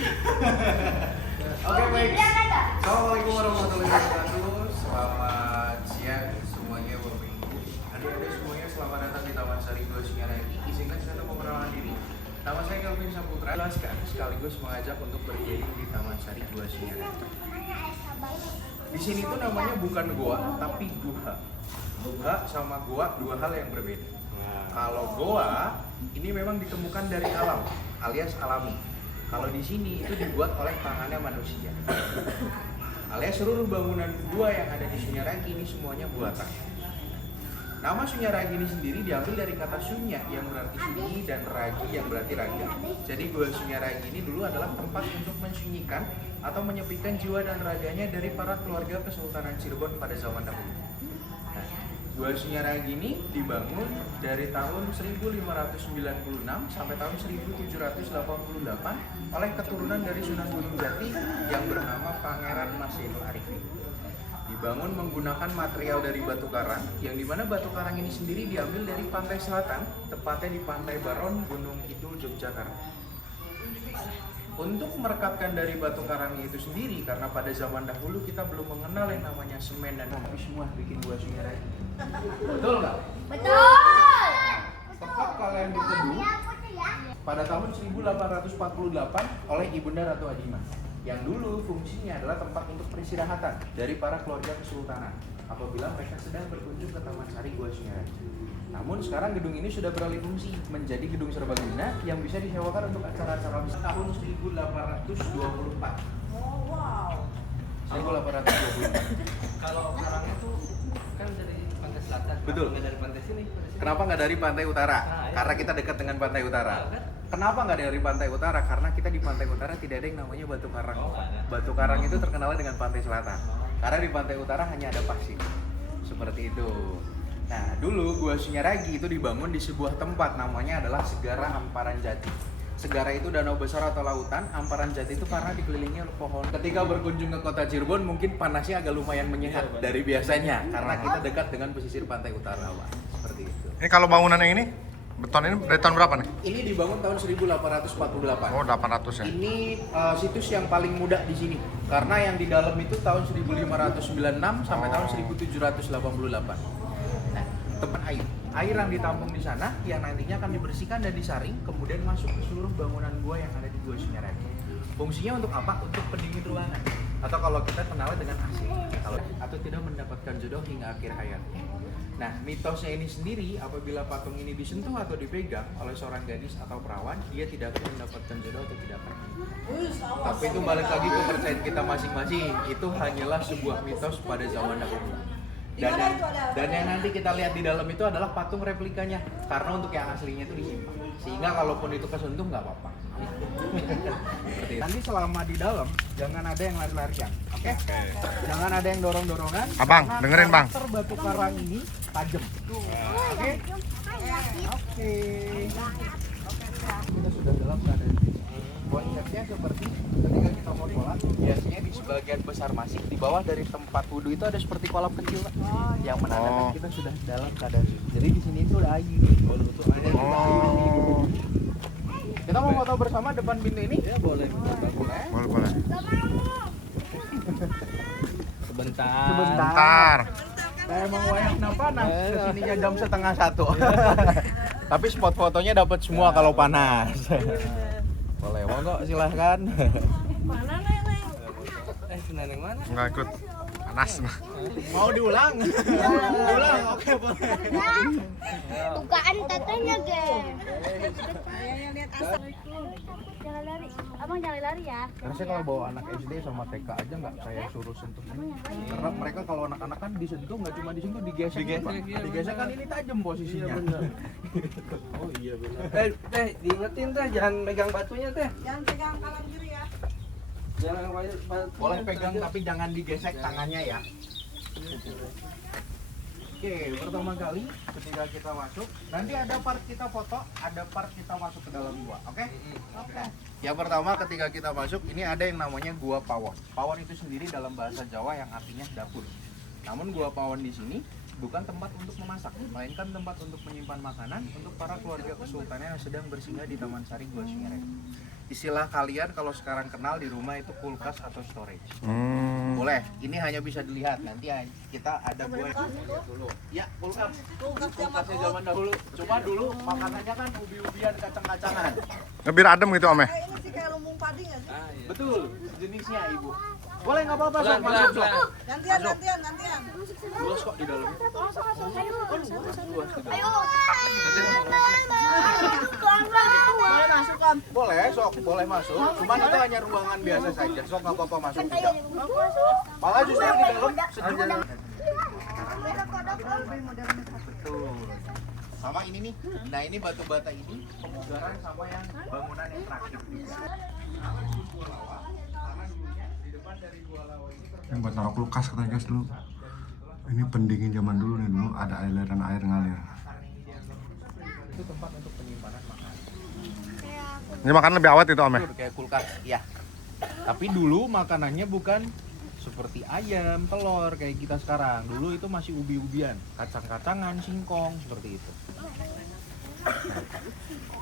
Oke, baik. Assalamualaikum warahmatullahi wabarakatuh. Selamat siang semuanya, Bapak Ibu. Adik-adik semuanya, selamat datang di Taman Sari Dua Singaragi. Izinkan saya untuk memperkenalkan diri. Nama saya Kelvin Saputra. Jelaskan sekaligus mengajak untuk berkeliling di Taman Sari Dua Singaragi. Di sini tuh namanya bukan goa, tapi guha. Guha sama goa dua hal yang berbeda. Kalau goa ini memang ditemukan dari alam, alias alami. Kalau di sini itu dibuat oleh tangannya manusia. Alias seluruh bangunan gua yang ada di Sunyaragi ini semuanya buatan. Nama Sunyaragi ini sendiri diambil dari kata sunya yang berarti sunyi dan ragi yang berarti raga. Jadi gua Sunyaragi ini dulu adalah tempat untuk mensunyikan atau menyepikan jiwa dan raganya dari para keluarga Kesultanan Cirebon pada zaman dahulu. Gua Sunyaragi ini dibangun dari tahun 1596 sampai tahun 1788 oleh keturunan dari Sunan Gunung Jati yang bernama Pangeran Masenul Arifin. Dibangun menggunakan material dari batu karang, yang dimana batu karang ini sendiri diambil dari pantai selatan, tepatnya di Pantai Baron, Gunung Kidul, Yogyakarta. Untuk merekatkan dari batu karang itu sendiri, karena pada zaman dahulu kita belum mengenal yang namanya semen dan kopi semua bikin gua Sunyaragi. Betul nggak? Betul. Tempat kalian diteduh pada tahun 1848 oleh Ibunda Ratu Adimah, yang dulu fungsinya adalah tempat untuk peristirahatan dari para keluarga kesultanan apabila mereka sedang berkunjung ke Taman Sari Gua Sunyaragi. Namun sekarang gedung ini sudah beralih fungsi menjadi gedung serbaguna yang bisa disewakan untuk acara-acara tahun 1824. Oh, wow. 1824. Kalau karangnya tuh kan dari pantai selatan. Betul. Nggak dari pantai sini. Kenapa nggak dari pantai utara? Nah, ya. Karena kita dekat dengan pantai utara. Nah, kan? Kenapa nggak dari pantai utara? Karena kita di pantai utara tidak ada yang namanya batu karang. Oh, nggak ada. Batu karang itu terkenal dengan pantai selatan. Karena di pantai utara hanya ada pasir. Seperti itu. Nah, dulu Gua Sunyaragi itu dibangun di sebuah tempat namanya adalah Segara Amparan Jati. Segara itu danau besar atau lautan, Amparan Jati itu karena dikelilingi oleh pohon. Ketika berkunjung ke kota Cirebon mungkin panasnya agak lumayan menyengat dari biasanya karena kita dekat dengan pesisir pantai utara, Pak. Seperti itu. Ini kalau bangunan yang ini, beton ini dari tahun berapa nih? Ini dibangun tahun 1848. Oh, 800 ya. Ini situs yang paling muda di sini karena yang di dalam itu tahun 1596 sampai tahun 1788. Nah, tempat air yang ditampung di sana yang nantinya akan dibersihkan dan disaring kemudian masuk ke seluruh bangunan gua yang ada di Gua Sunyaragi. Fungsinya untuk apa? Untuk pendingin ruangan atau kalau kita kenal dengan AC atau tidak mendapatkan jodoh hingga akhir hayatnya. Nah, mitosnya ini sendiri apabila patung ini disentuh atau dipegang oleh seorang gadis atau perawan, dia tidak akan mendapatkan jodoh atau tidak akan menikah. Tapi itu balik lagi ke kepercayaan kita masing-masing. Itu hanyalah sebuah mitos pada zaman dahulu. Dan yang nanti kita lihat di dalam itu adalah patung replikanya. Karena untuk yang aslinya itu disimpan. Sehingga kalaupun itu kesentuh nggak apa-apa. Seperti itu. Nanti selama di dalam jangan ada yang lari-larian, oke? Jangan ada yang dorong-dorongan. Abang, karena dengerin, Bang. karakter batu karang ini tajam. Oke? Oke. Kita sudah dalam keadaan ini. Konsepnya seperti ketika kita mau sholat, biasanya di sebagian besar masjid di bawah dari tempat wudhu itu ada seperti kolam kecil, Pak, yang menandakan kita sudah dalam keadaan suci. Jadi di sini itu ada air. Oh, Kita mau foto bersama depan pintu ini? Ya boleh. Boleh. boleh. Sebentar. Bentar. Saya mau wayang panas, kesininya jam 12:30. Tapi spot fotonya dapat semua kalau panas. Boleh, monggo silahkan. Mana Neneng? Neneng mana? Enggak ikut. Panas. Mau diulang? Diulang, oke boleh. Bukaan tatanya, geng. Ayo lihat asal. Jangan lari. Abang jangan lari ya. Karena saya kalau bawa anak SD sama TK aja nggak saya suruh sentuh ini. Karena mereka kalau anak-anak kan disentuh nggak cuma disentuh, digesek. Pak. iya, Digesek kan ini tajam posisinya. Oh iya benar. Diingetin teh jangan megang batunya teh. Jangan pegang kanan kiri ya. Jangan Boleh pegang tapi jangan digesek tangannya ya. Oke, pertama kali ketika kita masuk, nanti ada part kita foto, ada part kita masuk ke dalam gua, oke? Oke. Yang pertama ketika kita masuk, ini ada yang namanya Gua Pawon. Pawon itu sendiri dalam bahasa Jawa yang artinya dapur. Namun Gua Pawon di sini bukan tempat untuk memasak, melainkan tempat untuk menyimpan makanan untuk para keluarga kesultanan yang sedang bersinggah di Taman Sari Gua Sunyaragi. istilah kalian kalau sekarang kenal di rumah itu kulkas atau storage. Boleh, ini hanya bisa dilihat. Nanti kita ada dulu. Ya, kulkas. Kulkasnya zaman dahulu. Cuma dulu makanannya kan ubi-ubian, kacang-kacangan. Lebih adem gitu Om ya? Ini sih kayak lumbung padi nggak sih? Betul, jenisnya Ibu. Boleh nggak apa-apa, Sob? Masuk, Sob. Gantian. Luas kok di dalam. Boleh masuk Om. Boleh, Sok. Boleh masuk. Cuman itu hanya ruangan biasa saja. Sok nggak apa-apa masuk juga. Malah justru di dalam sejuk. Betul. Sama ini nih. Nah ini batu bata ini pemugaran sama yang bangunan yang terakhir. Ini buat naruh kulkas katanya guys dulu. Ini pendingin zaman dulu nih, dulu ada aliran air ngalir. Itu tempat untuk penyimpanan makanan. Ini makan lebih awet itu Om ya? Betul, kayak kulkas, ya. Tapi dulu makanannya bukan seperti ayam, telur kayak kita sekarang. Dulu itu masih ubi-ubian, kacang-kacangan, singkong seperti itu.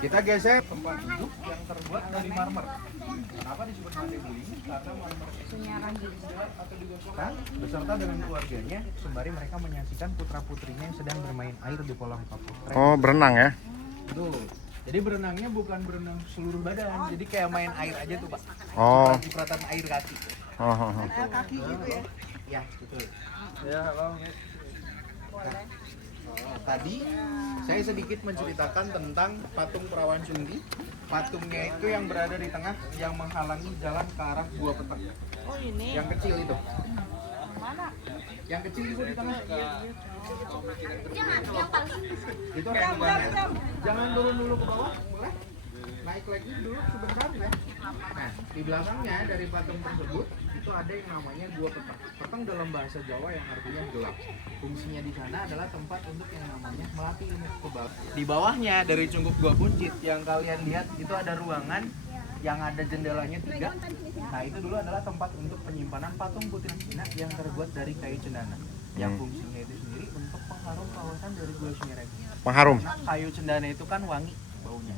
Kita geser tempat duduk yang terbuat dari marmer. Kenapa disebut mande guling? Karena marmer itu atau digosokkan beserta dengan keluarganya sembari mereka menyaksikan putra-putrinya yang sedang bermain air di kolam kapur. Oh, berenang ya? Betul. Jadi berenangnya bukan berenang seluruh badan, jadi kayak main air aja tuh Pak. Oh. Cipratan air kaki. Oh. Kayak kaki gitu ya. Ya, betul. Ya, Om. Tadi saya sedikit menceritakan tentang patung Perawan Sundi. Patungnya itu yang berada di tengah yang menghalangi jalan ke arah Gua Peteng. Oh ini. Yang kecil itu. Mana? Yang kecil itu di tengah. Itu Jam. Jangan turun dulu ke bawah, boleh? Naik lagi dulu sebentar ya. Nah, di belakangnya dari patung tersebut itu ada yang namanya Gua Peteng. Peteng dalam bahasa Jawa yang artinya gelap. Fungsinya di sana adalah tempat untuk yang namanya melatih ilmu kebal. Di bawahnya dari Cungkup Gua Buncit yang kalian lihat itu ada ruangan yang ada jendelanya 3. Nah, itu dulu adalah tempat untuk penyimpanan patung Putri Cina yang terbuat dari kayu cendana. Yang fungsinya itu sendiri untuk pengharum kawasan dari Gua Sunyereng. Pengharum. Nah, kayu cendana itu kan wangi baunya.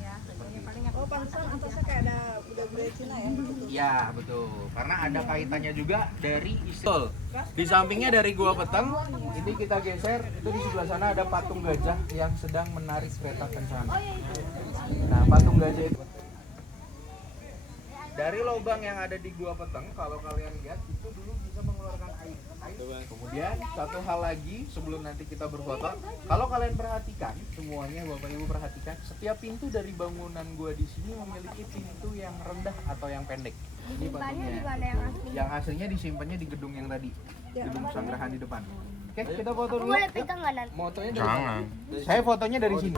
Oh pantesan atasnya kayak ada budaya Cina ya gitu. Ya betul, karena ada kaitannya juga dari Isol. Di sampingnya dari Gua Peteng, ini kita geser, itu di sebelah sana ada patung gajah yang sedang menarik kereta kencana. Nah, patung gajah itu dari lubang yang ada di Gua Peteng, kalau kalian lihat itu dulu bisa mengeluarkan air. Kemudian satu hal lagi sebelum nanti kita berfoto, kalau kalian perhatikan semuanya Bapak Ibu perhatikan, setiap pintu dari bangunan gua di sini memiliki pintu yang rendah atau yang pendek. Ini patungnya. Yang aslinya disimpannya di gedung yang tadi, gedung Sanggrahan di depan. Oke, kita foto dulu. Boleh pegang nggak nanti? Motonya dari Jangan. Saya fotonya dari sini.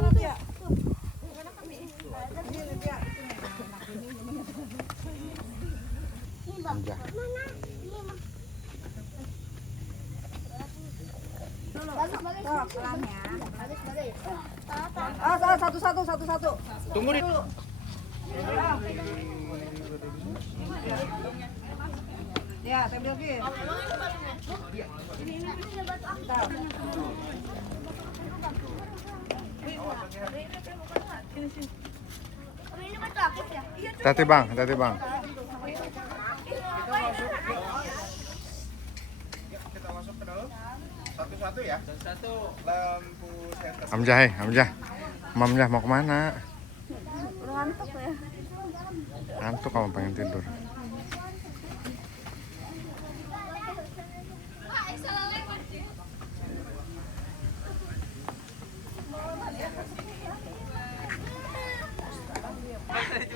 Satu. Tunggu di. Ya, saya bilang Ini batu aktif ya? Hati-hati Bang, hati-hati Bang. Kita masuk ke dalam. Satu-satu ya. Satu lampu senter. Hamzah. Mamnya mau kemana? Ngantuk ya? Ngantuk kamu pengen tidur.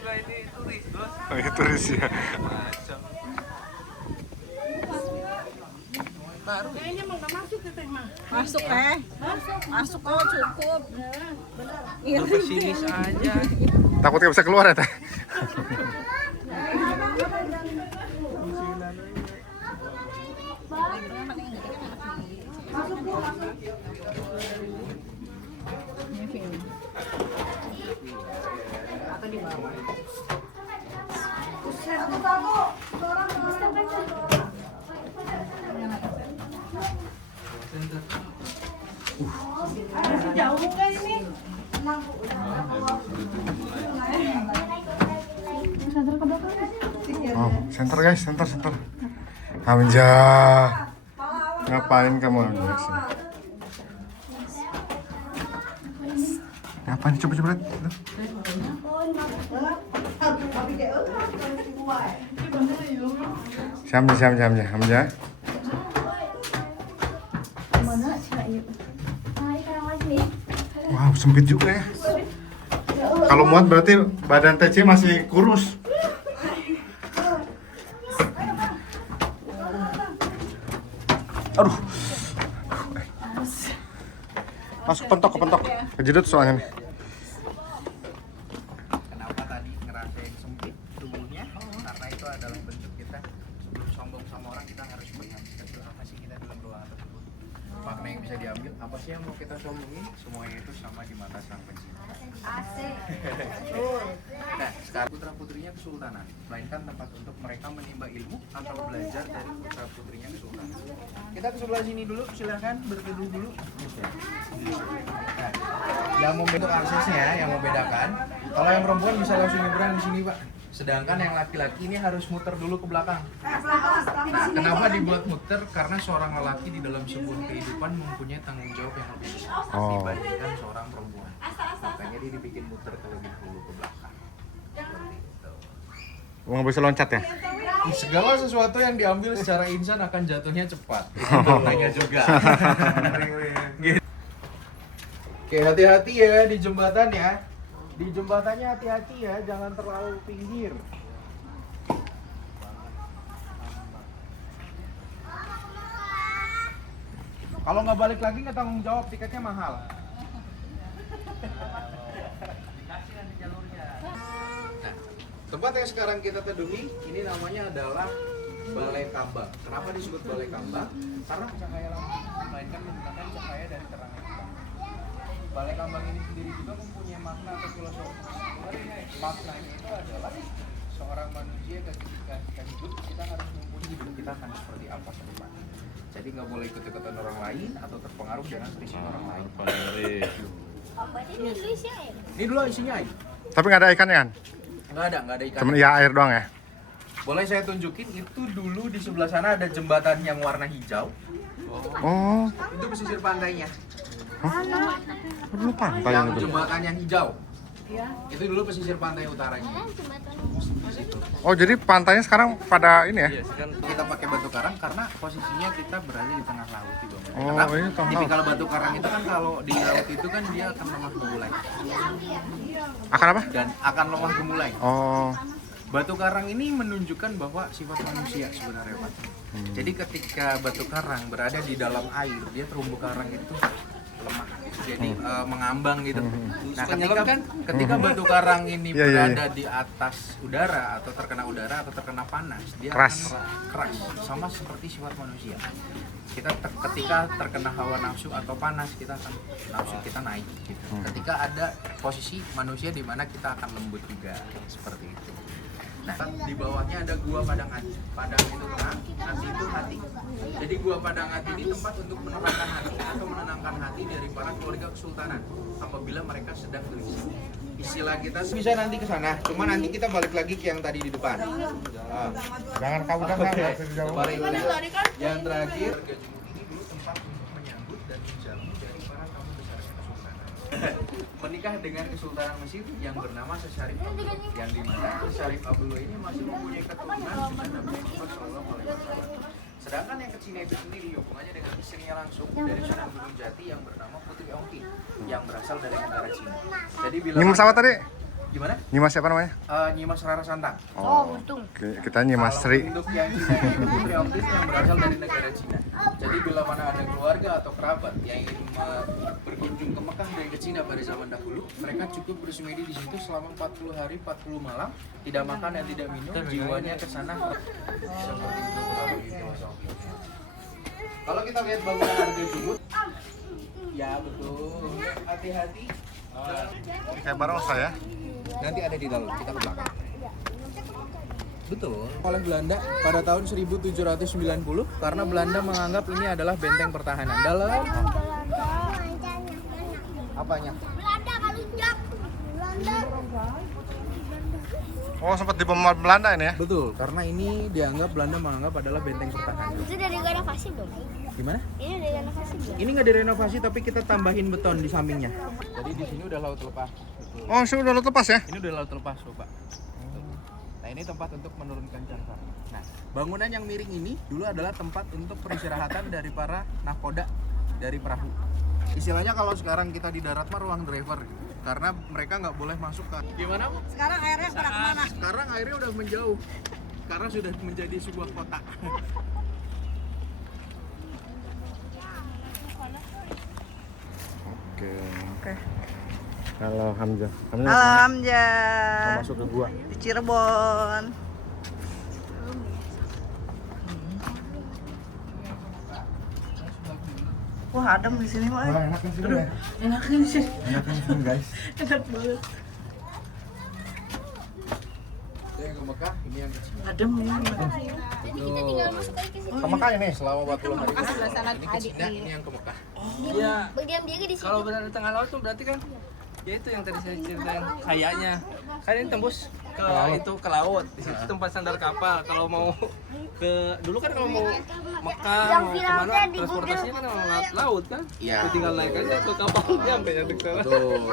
juga ini turis, Bos. Oh, itu turis ya. Macam. kayaknya mau nggak masuk ke teh mah. Masuk teh. Masuk oh cukup. Lu pesimis aja. Takut gak bisa keluar ya Teh? Jauh kan ini? Center guys, center. Hamzah. Ngapain kamu Hamzah? Ngapain? Coba lihat. Siam. Hamzah. Wow, sempit juga ya. Kalau muat berarti badan TC masih kurus. Aduh. Masuk pentok. Kejedut soalnya nih. Kenapa tadi ngerasain sempit tubuhnya? Karena itu adalah bentuk kita sebelum sombong sama orang, kita harus melihat betul apa sih kita dalam ruangan tersebut. Makna yang bisa diambil, apa sih yang mau kita sombongin? Semuanya itu sama di mata sang pencipta. Nah, sekarang putra-putrinya kesultanan, melainkan tempat untuk mereka menimba ilmu atau belajar dari putra-putrinya kesultanan. Kita ke sebelah sini dulu, silahkan berteduh dulu. Nah, yang membentuk aksesnya, yang membedakan, kalau yang perempuan bisa langsung nyebrang di sini, Pak. Sedangkan yang laki-laki ini harus muter dulu ke belakang. Nah, kenapa dibuat muter? Karena seorang lelaki di dalam sebuah kehidupan mempunyai tanggung jawab yang lebih besar dibandingkan seorang perempuan. Makanya dia dibikin muter terlebih dahulu ke belakang. Nggak bisa loncat ya? Segala sesuatu yang diambil secara instan akan jatuhnya cepat. Itu namanya juga. Oke, hati-hati ya di jembatan ya. Di jembatannya hati-hati ya, jangan terlalu pinggir. Kalau nggak balik lagi nggak tanggung jawab, tiketnya mahal. Nah, tempat yang sekarang kita teduhi ini namanya adalah Balai Kambang. Kenapa disebut Balai Kambang? Karena cahaya lampu melainkan menggunakan cahaya dari terang bulan. Balai Kambang ini sendiri juga mempunyai makna atau filosofi. Maknanya itu adalah seorang manusia ketika kita hidup, kita harus mempunyai hidup kita akan seperti apa ke depan. Jadi nggak boleh ikut-ikutan orang lain atau terpengaruh dengan prinsip orang lain. Ini dulu isinya air. Tapi nggak ada ikannya kan? Nggak ada ikan. Cuman ya air doang ya? Boleh saya tunjukin, itu dulu di sebelah sana ada jembatan yang warna hijau. Oh, Itu pesisir pantainya. dulu pantai Yang itu. jembatan yang hijau. Itu dulu pesisir pantai utaranya. Oh, jadi pantainya sekarang pada ini ya? Kita pakai batu karang karena posisinya kita berada di tengah laut di bawah. Oh, Karena ini tengah laut. tipikal batu karang itu kan kalau di laut itu kan dia akan lemah gemulai Akan apa? dan akan lemah gemulai. Oh, Batu karang ini menunjukkan bahwa sifat manusia sebenarnya, Pak. Jadi ketika batu karang berada di dalam air, dia terumbu karang itu lemah, jadi mengambang gitu. Nah, ketika batu karang ini Iya, iya, berada di atas udara atau terkena panas, dia Keras. akan keras, sama seperti sifat manusia. Kita ketika terkena hawa nafsu atau panas, kita akan nafsu kita naik. Gitu. Ketika ada posisi manusia di mana kita akan lembut juga, seperti itu. Nah, di bawahnya ada gua Padang Ati. Padang itu terang, Ati itu hati. Jadi gua Padang Ati ini tempat untuk menenangkan hati atau menenangkan hati dari para keluarga kesultanan apabila mereka sedang berisik. Istilah kita bisa nanti ke sana, cuma nanti kita balik lagi ke yang tadi di depan. jangan kabur kan? Balik yang terakhir, warga Jumud ini dulu tempat untuk menyambut dan menjamu dari para tamu besarnya kesultanan. Menikah dengan Kesultanan Mesir yang bernama Syarif Abdullah, yang dimana Syarif Abdullah ini masih mempunyai keturunan juga Nabi Muhammad SAW. Sedangkan yang ke Cina itu sendiri hubungannya dengan istrinya langsung dari Sunan Gunung Jati yang bernama Putri Ongki yang berasal dari negara Cina. Jadi bila Nyimas apa tadi? gimana? Nyimas siapa namanya? Nyimas Rara Santang. Oh, untung. Kita Nyimas Kalau Sri. Untuk yang Cina itu Putri Ongki yang berasal dari negara Cina. Jadi bila mana ada keluarga atau kerabat yang ingin berkunjung ke Mekah dan ke Cina pada zaman dahulu, mereka cukup bersemedi di situ selama 40 hari 40 malam, tidak makan dan tidak minum, jiwanya ke sana. Seperti itu kurang lebih. Kalau kita lihat bangunan harga Jumud, ya betul. Hati-hati. Ini kayak barongsai ya? Nanti ada di dalam, kita ke belakang. Betul. Oleh Belanda pada tahun 1790 karena Belanda menganggap ini adalah benteng pertahanan. Dalam apanya? Belanda kalunjak. Belanda. Oh, sempat di Belanda ini ya? Betul, karena ini dianggap Belanda menganggap adalah benteng pertahanan. Itu dari renovasi belum? Gimana? Ini dari renovasi belum? Ini nggak direnovasi tapi kita tambahin beton di sampingnya. Jadi di sini udah laut lepas. Betul. Oh, sudah lepas ya? Ini udah laut lepas, Pak. Nah, ini tempat untuk menurunkan jangkar. Nah, bangunan yang miring ini dulu adalah tempat untuk peristirahatan dari para nahkoda dari perahu. Istilahnya kalau sekarang kita di darat mah ruang driver, karena mereka nggak boleh masuk ke. Gimana, Bu? Sekarang airnya pada kemana? Sekarang airnya udah menjauh karena sudah menjadi sebuah kota. Oke. Halo Hamzah. Alhamdulillah. Masuk ke gua. Di Cirebon. Wah, adem di sini mah. Enak di sini ya? Enaknya di sini. Enak di sini guys. Enak banget. Itu yang ke Mekah, ini yang kecil. Adem ini. Jadi kita tinggal masuk aja ke sini. Ke Mekah ini. Selama 40 hari. sebelah sana Ini ke Cina, ini yang ke Mekah. Iya. Berdiam diri di sini. Kalau benar di tengah laut tuh berarti kan ya itu yang tadi saya ceritain kayaknya. Kan ini tembus ke itu ke laut. Di situ tempat sandar kapal. Kalau mau ke dulu kan kalau mau Mekah Yang mau viralnya kemana di transportasinya kan lewat laut kan. Iya. Ya, tinggal naik aja ke kapal nyampe nyampe ke sana. Betul.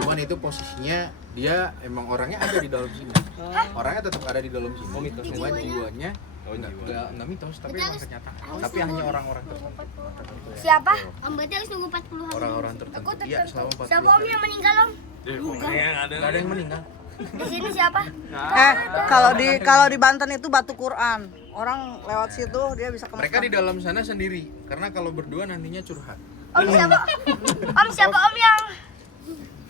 Cuman itu posisinya dia emang orangnya ada di dalam sini. Orangnya tetap ada di dalam sini. Cuma jiwanya enggak mitos, tapi emang kenyataan. Tapi hanya orang-orang tertentu. Siapa? Om berarti harus nunggu 40 hari. Orang-orang tertentu. Iya, selama 40 Siapa om hari. yang meninggal om? Nggak ada yang meninggal. Di sini siapa? Kalau di Banten itu Batu Quran. Orang lewat situ dia bisa ke Mereka di dalam sana sendiri, karena kalau berdua nantinya curhat. Om siapa? Om siapa om yang?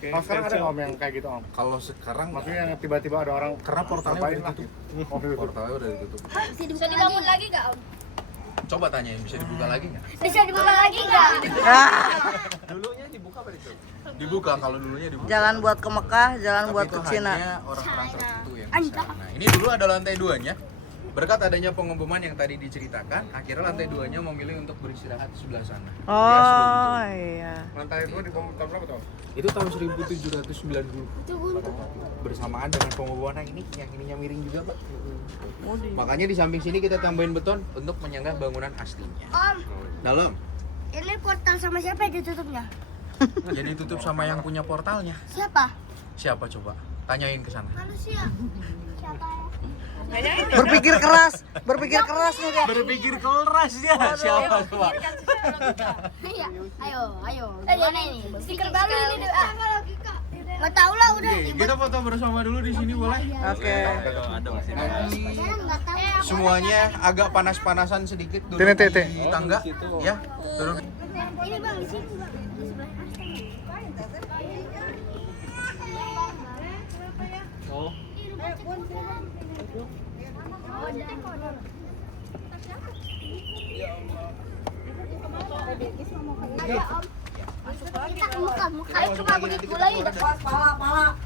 Oh, sekarang ada om yang kayak gitu om. Kalau sekarang Maksudnya yang tiba-tiba ada orang karena portalnya udah lah. ditutup. Oh, gitu. Portalnya udah ditutup. Bisa dibangun lagi gak om? Coba tanyain, bisa dibuka lagi nggak? Bisa dibuka lagi gak? Dulunya dibuka apa itu? Dibuka, kalau dulunya dibuka. Jalan buat ke Mekah, jalan Tapi buat itu ke Cina. hanya orang-orang tertentu yang bisa. Nah, ini dulu ada lantai 2-nya. Berkat adanya pengeboman yang tadi diceritakan, akhirnya lantai 2-nya memilih untuk beristirahat di sebelah sana. Oh iya. Lantai itu di tahun berapa tuh? Itu tahun 1790. Bersamaan dengan pengeboman yang ininya miring juga, Pak. Makanya di samping sini kita tambahin beton untuk menyangga bangunan aslinya. Om, Dalam. ini portal sama siapa yang ditutupnya? Jadi tutup sama yang punya portalnya. Siapa? Siapa coba? Tanyain ke sana. Manusia. Siapa ya? Berpikir keras nih dia. Berpikir keras ya. Siapa coba? Iya, ayo. Gimana ini? Stiker baru ini deh. Nggak tahu lah udah. Oke, kita foto bersama dulu di sini boleh? Oke. Nanti Saya nggak tahu. semuanya agak panas-panasan sedikit dulu Tini, Tini. di tangga, ya. Duduk. Ini bang di sini bang. Di sebelah Oh. Kita ke muka itu nggak begitu lagi. Pala.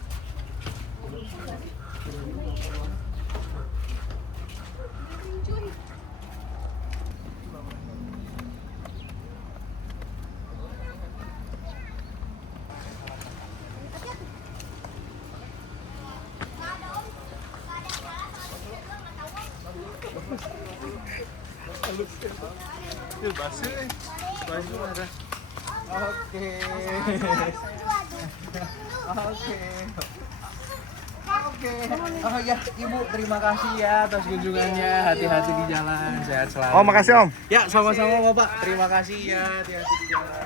Oke. Oh ya, Ibu, terima kasih ya atas kunjungannya. Hati-hati di jalan, sehat selalu. Oh, makasih om. Ya, sama-sama Bapak. Terima kasih ya, hati-hati di jalan.